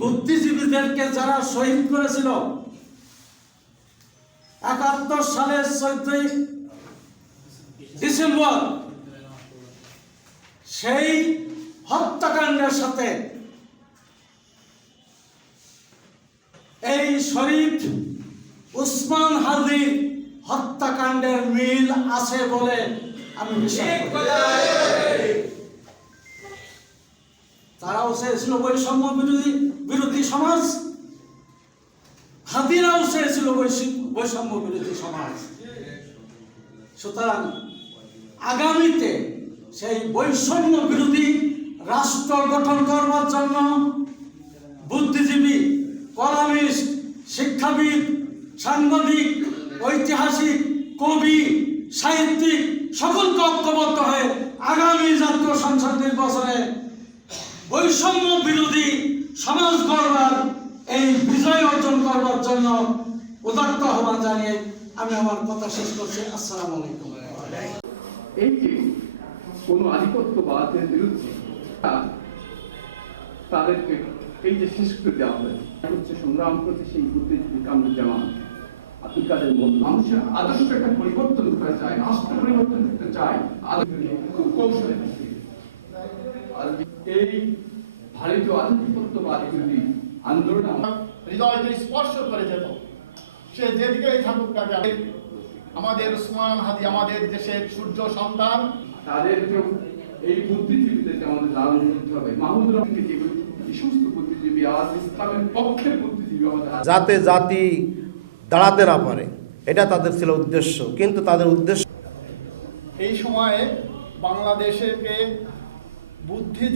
বুদ্ধিজীবীদেরকে যারা শহীদ করেছিল ৭১ সালের ১৪ই ডিসেম্বর, সেই হত্যাকাণ্ডের সাথে এই শরীফ উসমান হাদির হত্যাকাণ্ডের মিল আছে বলে আমি বিশ্বাস করি। তারাও চেয়েছিল বৈষম্য বিরোধী সমাজ, হাদিরাও চেয়েছিল বৈষম্য বিরোধী সমাজ। সুতরাং আগামীতে সেই বৈষম্য বিরোধী রাষ্ট্র গঠন করবার জন্য বুদ্ধিজীবী, কলামিস্ট, শিক্ষাবিদ, সাংবাদিক, ঐতিহাসিক, কবি, সাহিত্যিক সকলকে ঐক্যবদ্ধ হয়ে আগামী জাতীয় সংসদ নির্বাচনে বৈষম্য বিরোধী সমাজ গড়বার, এই বিজয় অর্জন করবার জন্য উদাত্ত আহ্বান জানিয়ে আমি আমার কথা শেষ করছি। আসসালামু আলাইকুম। এই যে কোনো আধিপত্যবাদের বিরুদ্ধে তাদেরকে এই যে শেষ করে দেওয়া হচ্ছে সংগ্রাম করতে সেই বুদ্ধিজীবী কামরুজ্জামান আব্দুল কাদের মানুষের আদর্শ একটা পরিবর্তন করা যায়, রাষ্ট্র পরিবর্তন করতে চায়, খুব কৌশলে এই ভারতীয় আধিপত্যবাদ বিরোধী আন্দোলন হৃদয়কে স্পর্শ করে যেত। সে যেদিকেই থাকুক না কেন, আমাদের উসমান হাদি আমাদের দেশের সূর্য সন্তান, তাদেরকে এই বুদ্ধিজীবীদেরকে আমাদের লালন করতে হবে। মাহমুদুর রহমানকে যে সমস্ত বুদ্ধিজীবী আজ ইসলামের পক্ষের বুদ্ধিজীবী যাতে জাতি দাঁড়াতে না পারে, এটা তাদের ছিল উদ্দেশ্য। কিন্তু তাদের উদ্দেশ্য এই সময়ে বাংলাদেশকে বুদ্ধি